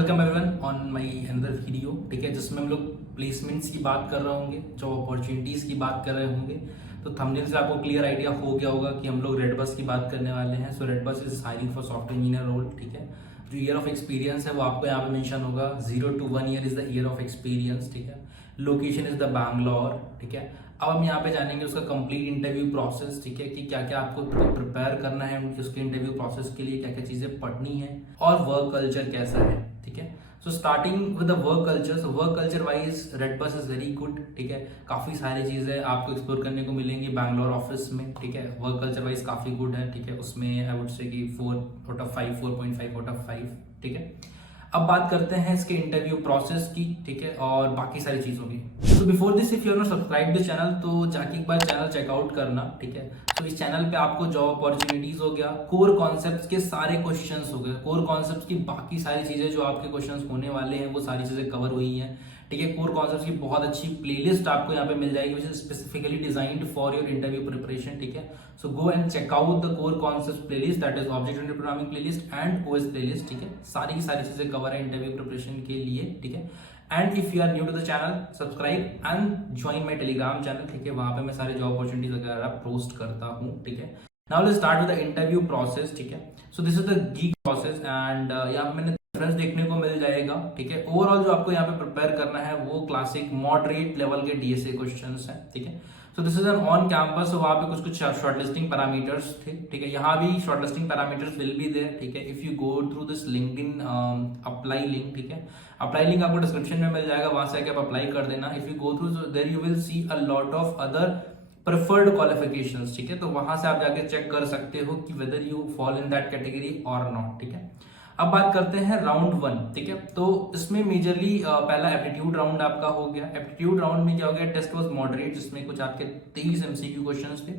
Welcome everyone on my another video. ठीक है, जिसमें हम लोग प्लेसमेंट्स की बात कर रहे होंगे, जॉब अपॉर्चुनिटीज़ की बात कर रहे होंगे। तो थंबनेल से आपको क्लियर आइडिया हो गया होगा कि हम लोग रेडबस की बात करने वाले हैं। So Redbus is hiring for software engineer role. ठीक है, जो ईयर ऑफ एक्सपीरियंस है वो आपको यहाँ पे मेंशन होगा। 0 to 1 year is the year of experience. ठीक है, लोकेशन इज द बैंगलोर। ठीक है, अब हम यहाँ पे जानेंगे उसका कंप्लीट इंटरव्यू प्रोसेस। ठीक है, कि क्या क्या आपको प्रिपेयर करना है उसके इंटरव्यू प्रोसेस के लिए, क्या क्या चीजें पढ़नी है और वर्क कल्चर कैसा है। ठीक है, so starting with the work culture. So work culture wise Redbus is very good. ठीक है, काफी सारी चीजें आपको एक्सप्लोर करने को मिलेंगी बैंगलोर ऑफिस में। ठीक है, वर्क कल्चर वाइज काफी गुड है। ठीक है, उसमें आई वुड से कि 4/5 4.5/5। ठीक है, अब बात करते हैं इसके इंटरव्यू प्रोसेस की। ठीक है, और बाकी सारी चीजों की। तो before this if you are not subscribe the channel, तो जाके एक बार चैनल चेकआउट करना। ठीक है, तो इस चैनल पे आपको जॉब अपॉर्चुनिटीज हो गया, कोर कॉन्सेप्ट्स के सारे क्वेश्चंस हो गए, कोर कॉन्सेप्ट्स की बाकी सारी चीजें जो आपके क्वेश्चंस होने वाले हैं वो सारी चीजें कवर हुई हैं। ठीक है, कोर कॉन्सेप्ट्स की बहुत अच्छी प्लेलिस्ट आपको यहाँ पे मिल जाएगी which is specifically designed for your interview preparation. ठीक है, so go and check out the core concept playlist, that is object oriented programming playlist and OS playlist. ठीक है, सारी की सारी चीजें कवर है इंटरव्यू प्रिपरेशन के लिए। ठीक है, and if you are new to the channel, subscribe and join my Telegram channel. ठीक है, वहां पे मैं सारे जॉब अपॉर्चुनिटीज वगैरह पोस्ट करता हूँ। ठीक है, now let's start with the interview process. ठीक है, so this is the geek process and यहाँ मैंने रेफरेंस देखने को मिल जाएगा। ठीक है, ओवरऑल जो आपको यहाँ पे प्रिपेयर करना है वो क्लासिक मॉडरेट लेवल के डीएसए क्वेश्चंस हैं। ठीक है, so this is an on campus. वहां पे कुछ शॉर्टलिस्टिंग पैरामीटर्स थे। ठीक है, यहाँ भी shortlisting parameters will be there. ठीक है, if you go through this LinkedIn apply link. ठीक है, अप्लाई लिंक आपको डिस्क्रिप्शन में मिल जाएगा, वहां से आके आप अप्लाई कर देना। If you go through their you will see a lot of other preferred qualifications. ठीक है, तो वहां से आप जाके चेक कर सकते हो कि whether you fall in that category और नॉट। ठीक है, अब बात करते हैं राउंड 1। ठीक है, तो इसमें मेजरली पहला एप्टीट्यूड राउंड आपका हो गया। एप्टीट्यूड राउंड में क्या हो गया, टेस्ट वाज मॉडरेट, जिसमें कुछ आपके 23 एमसीक्यू क्वेश्चंस थे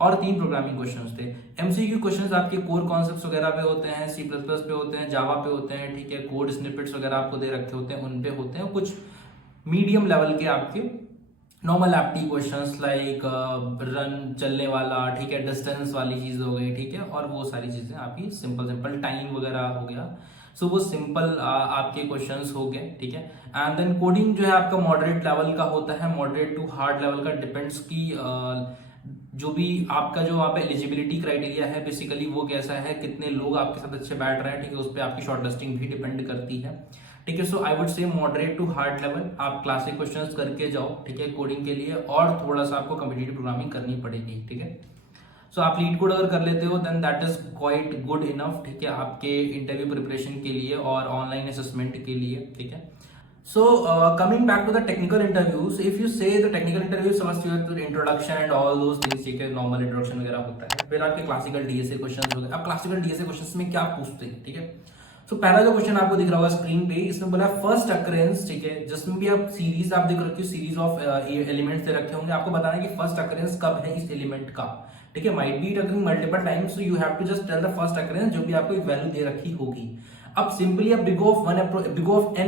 और 3 प्रोग्रामिंग क्वेश्चंस थे। एमसीक्यू क्वेश्चंस आपके कोर कॉन्सेप्ट्स वगैरह पे होते हैं, सी प्लस प्लस पे होते हैं, जावा पे होते हैं। ठीक है, कोड स्निपेट्स वगैरह आपको दे रखे होते हैं, उन पे होते हैं। कुछ मीडियम लेवल के आपके नॉर्मल एप्टी क्वेश्चंस लाइक रन चलने वाला, ठीक है, डिस्टेंस वाली चीज हो गई। ठीक है, और वो सारी चीजें आपकी सिंपल टाइम वगैरह हो गया। सो वो सिंपल आपके क्वेश्चंस हो गए। ठीक है, एंड देन कोडिंग जो है आपका मॉडरेट लेवल का होता है, मॉडरेट टू हार्ड लेवल का, डिपेंड्स की जो भी आपका जो वहाँ पे एलिजिबिलिटी क्राइटेरिया है बेसिकली वो कैसा है, कितने लोग आपके साथ अच्छे बैठ रहे हैं। ठीक है, उस पर आपकी शॉर्ट लिस्टिंग भी डिपेंड करती है। ठीक है, so I would say moderate to hard level आप क्लासिक क्वेश्चंस करके जाओ। ठीक है, कोडिंग के लिए और थोड़ा सा आपको कॉम्पिटिटिव प्रोग्रामिंग करनी पड़ेगी। ठीक है, सो आप लीड कोड अगर कर लेते हो then that is quite good enough. ठीक है, आपके इंटरव्यू प्रिपरेशन के लिए और ऑनलाइन असेसमेंट के लिए। ठीक है, so coming back to the technical interviews, if you say the technical interviews first you have to introduction and all those things। ठीक है, नॉर्मल इंट्रोडक्शन वगैरह होता है, फिर आपके क्लासिकल डीएसए क्वेश्चंस हो गए। अब क्लासिकल डीएसए क्वेश्चंस में क्या पूछते हैं। ठीक है, सो पहला जो क्वेश्चन आपको दिख रहा होगा स्क्रीन पे, इसमें बोला फर्स्ट अकरेंस। ठीक है, जिसमें भी आप सीरीज आप देख रखी हो, सीरीज ऑफ एलिमेंट्स दे रखे होंगे, आपको बताना है कि फर्स्ट अकरेंस कब है इस एलिमेंट का। ठीक है, might be it occurring multiple times, so you have to just tell the first occurrence जो भी आपको एक वैल्यू दे रखी होगी। अब सिंपली आप बिग ऑफ एन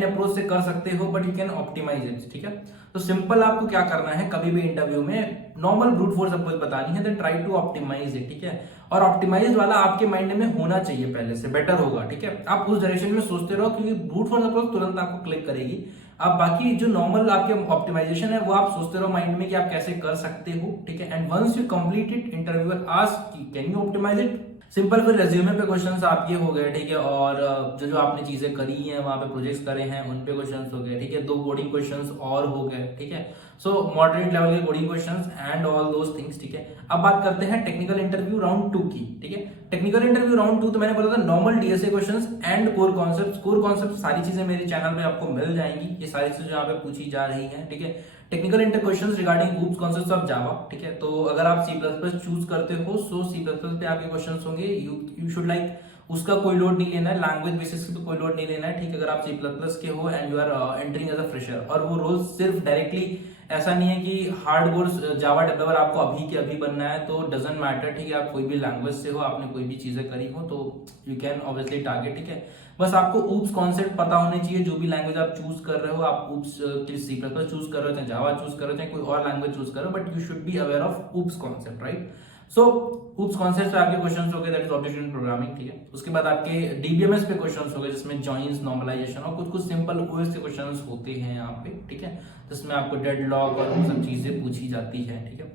अप्रोच से कर सकते हो, but you can optimise it. ठीक है, तो सिंपल आपको क्या करना है, कभी भी इंटरव्यू में नॉर्मल ब्रूट फोर्स अप्रोच बतानी है, then try to optimise it. ठीक है, और ऑप्टिमाइज वाला आपके माइंड में होना चाहिए पहले से, बेटर होगा। ठीक है, आप उस डायरेक्शन में सोचते रहो क्योंकि ब्रूट फोर्स अप्रोच तुरंत आपको क्लिक करेगी। अब बाकी जो नॉर्मल आपके ऑप्टिमाइजेशन है वो आप सोचते रहो माइंड में कि आप कैसे कर सकते हो। ठीक है, and once you complete it, interviewer ask can you optimise it, simple. फिर रेज्यूमे पे क्वेश्चंस आपके हो गए। ठीक है, और जो जो आपने चीजें करी हैं वहां पे प्रोजेक्ट्स करे हैं उन पे क्वेश्चंस हो गए। ठीक है, 2 कोडिंग क्वेश्चंस और हो गए। ठीक है, सो मॉडरेट लेवल के coding questions and all those things. ठीक है, अब बात करते हैं टेक्निकल इंटरव्यू राउंड 2 की। ठीक है, टेक्निकल इंटरव्यू राउंड 2 तो मैंने बोला था normal DSA questions and core concepts. Core concept सारी चीजें मेरे चैनल पे आपको मिल जाएंगी, ये सारी चीजें यहाँ पे पूछी जा रही हैं। ठीक है, technical inter questions regarding groups concepts of Java. ठीक है, तो अगर आप सी प्लस प्लस चूज करते हो, सो सी प्लस प्लस पे आपके क्वेश्चंस होंगे। यू शुड लाइक उसका कोई लोड नहीं लेना है, लैंग्वेज बेसिस पे कोई लोड नहीं लेना है। ठीक है, अगर आप सी प्लस प्लस के हो and you are entering as a fresher, और वो रोल सिर्फ डायरेक्टली ऐसा नहीं है कि हार्डकोर जावा डेवलपर आपको अभी के अभी बनना है, तो डजंट मैटर। ठीक है, आप कोई भी लैंग्वेज से हो, आपने कोई भी चीजें करी हो, तो यू कैन ऑब्वियसली टारगेट। ठीक है, बस आपको ऊप्स कॉन्सेप्ट पता होने चाहिए। जो भी लैंग्वेज आप चूज कर रहे हो, आप ऊप्स सी प्लस चूज कर रहे हो, चाहे जावा चूज कर रहे हो, चाहे कोई और लैंग्वेज चूज कर रहे हो, but you should be aware of oops concept, right. So उस कॉन्सेप्ट पे आपके क्वेश्चंस हो गए, that is object oriented programming, ठीक है। उसके बाद आपके डीबीएमएस पे क्वेश्चंस हो गए जिसमें जॉइंस, नॉर्मलाइजेशन और कुछ सिंपल ओएस के क्वेश्चंस होते हैं यहाँ पे, ठीक है, जिसमें आपको डेडलॉक और वो सब चीजें पूछी जाती है, ठीक है।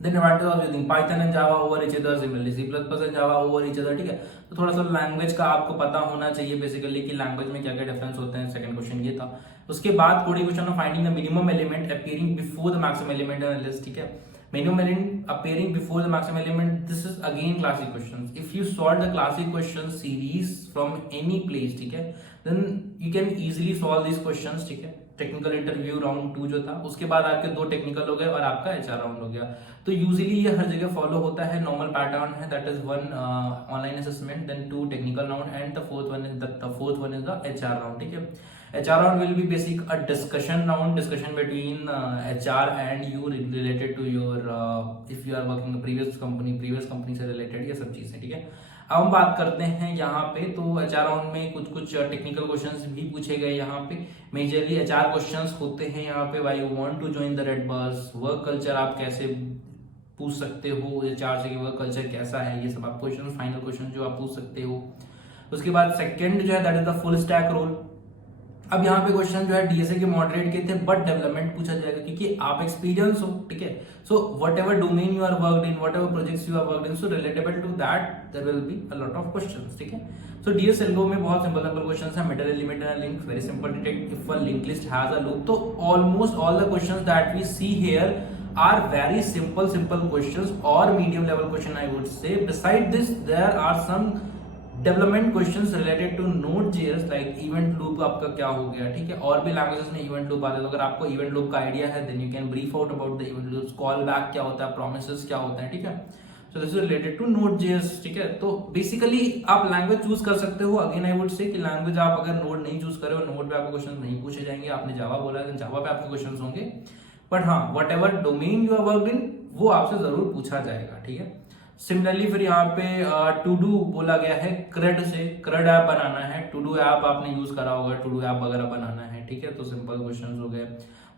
Then advantage of using Python and Java over each other, similarly C++ and Java over each other, ठीक है। तो थोड़ा सा लैंग्वेज का आपको पता होना चाहिए बेसिकली कि लैंग्वेज में क्या क्या डिफरेंस होते हैं। सेकंड क्वेश्चन ये था। उसके बाद coding question of finding the minimum element appearing before the maximum element in a list, ठीक है। Minimum element appearing before the maximum element, this is again classic questions. If you solve the classic question series from any place, ठीक है, then you can easily solve this questions, ठीक है। Technical interview round 2 जो था, उसके बाद आपके 2 technical हो गए और आपका एचआर राउंड हो गया। तो यूजुअली ये हर जगह फॉलो होता है, नॉर्मल पैटर्न है, that is 1 online assessment, then 2 technical round and the fourth one is the HR round, ठीक है। HR round will be basic a discussion round, discussion between HR and you related to your, if you are working previous company से रिलेटेड ये सब चीजें, ठीक है। अब हम बात करते हैं यहाँ पे, तो एचआर राउंड में कुछ टेक्निकल क्वेश्चंस भी पूछे गए यहाँ पे। मेजरली एचआर क्वेश्चंस होते हैं यहाँ पे, why you want to join the Redbus, work culture आप कैसे पूछ सकते हो एचआर से, वर्क कल्चर कैसा है, ये सब आप क्वेश्चन, फाइनल क्वेश्चन जो आप पूछ सकते हो। उसके बाद सेकंड जो है that is the full stack role. अब यहाँ पे क्वेश्चन जो है डीएसए के मॉडरेट के थे, बट डेवलपमेंट पूछा जाएगा क्योंकि आप एक्सपीरियंस हो, ठीक है। So whatever domain you are worked in, whatever projects you are worked in, so relatable to that there will be a lot of questions, ठीक है। सो डीएस एल्गो में बहुत सिंपल क्वेश्चंस है, middle element and link, very simple detect if a link list has a loop. तो almost all the questions that we see here are very simple questions or medium level question I would say. Beside this there are some development questions related to Node.js like event loop आपका क्या हो गया, ठीक है। और भी languages में event loop आते हैं, तो अगर आपको event loop का आइडिया है then you can brief out about the event loops, call back क्या होता है, promises क्या होता है, ठीक है। So this is related to Node.js, ठीक है। तो बेसिकली आप लैंग्वेज चूज कर सकते हो। अगेन आई वुड से कि लैंग्वेज आप अगर नोड नहीं चूज करे हो, नोड पे आपको क्वेश्चन नहीं पूछे जाएंगे। आपने जावा बोला है, जावा पे आपके क्वेश्चन होंगे, बट हाँ whatever domain you are worked in वो आपसे जरूर पूछा जाएगा, ठीक है। सिमिलरली फिर यहाँ पे टू डू बोला गया है, CRUD से CRUD ऐप बनाना है, टू डू ऐप आपने यूज करा होगा, टू डू ऐप वगैरह बनाना है, ठीक है। तो सिंपल क्वेश्चंस हो गए,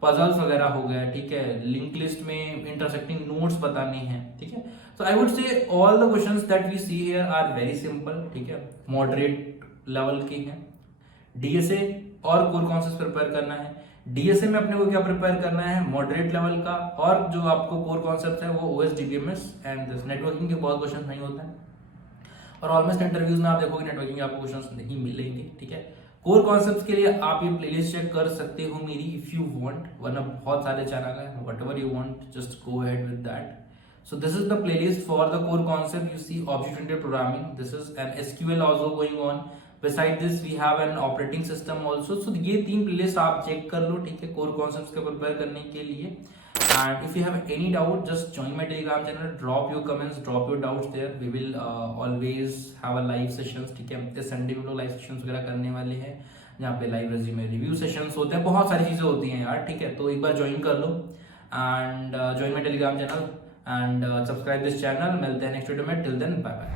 पजल्स वगैरह हो गए, ठीक है। लिंक लिस्ट में इंटरसेक्टिंग नोड्स बताने हैं, ठीक है। तो I would say all the questions that we see here are very simple, ठीक है, मॉडरेट लेवल के हैं। डीएसए और कोर कॉन्सेप्ट प्रिपेयर करना है। डीएसए में अपने को क्या प्रिपेयर करना है, मॉडरेट लेवल का, और जो आपको कोर कॉन्सेप्ट है वो OS, DBMS and this. Networking के बहुत क्वेश्चन नहीं होते हैं और ऑलमोस्ट इंटरव्यूज में आप देखोगे नेटवर्किंग आपको क्वेश्चन नहीं मिलेंगे, ठीक है। कोर कॉन्सेप्ट्स के लिए आप ये प्लेलिस्ट चेक कर सकते हो मेरी, इफ यू वांट, वरना बहुत सारे चैनल है, whatever you want just go ahead with that. So this is the playlist for the core concept. You see object-oriented programming. This is an SQL also going on. Beside this we have an operating system also. So ये 3 playlist आप check कर लो, ठीक है, core concepts को prepare करने के लिए। And if you have any doubt, just join my Telegram channel. Drop your comments, drop your doubts there. We will always have a live sessions, ठीक है। इस संडे में लोग लाइव सेशंस वगैरह करने वाले हैं, जहाँ पे लाइव रेज्यूमे रिव्यू सेशंस होते हैं, बहुत सारी चीजें होती हैं यार, ठीक है। तो एक बार ज्वाइन कर लो and join my Telegram channel and subscribe this channel. मिलते हैं नेक्स्ट वीडियो में, till then bye bye.